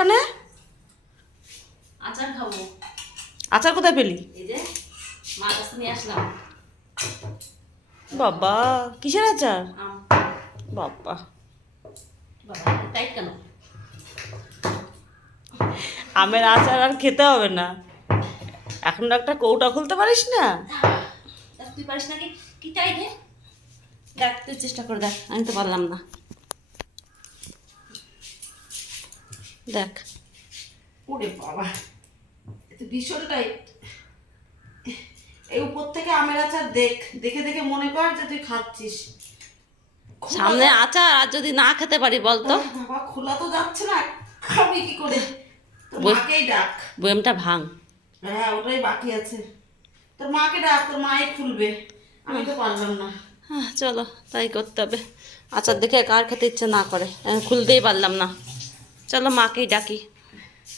ওখানে? আচার খাবো। আচার কোথায় পেলি? এই যে মার কাছে নিয়ে আসলাম। বাবা, কিসের আচার? আম। বাবা বাবা তাই কেন? আমের আচার আর খেতে হবে না, এখন একটা কৌটা খুলতে পারিস না? দেখ, তুই পারিস নাকি? কি চাই রে? দেখ, তুই চেষ্টা করে দেখ, আমি তো পারলাম না। দেখ। ওরে বাবা, এত ভীষণ টাইট। এই উপর থেকে আমের আচার দেখে দেখে মনে কর যে তুই খাচ্ছিস। সামনে আচার, আর যদি না খেতে পারি বলতো? বাবা, খোলা তো যাচ্ছে না, খাবি কি করে? তোর মাকেই ডাক। বয়ামটা ভাঙ। হ্যাঁ, ওটাই বাকি আছে। তোর মাকে ডাক, তোর মাই খুলবে, আমি তো পারলাম না। চলো তাই করতে হবে। আচার দেখে কার খেতে ইচ্ছে না করে, খুলতেই পারলাম না। চলো মাকেই ডাকি।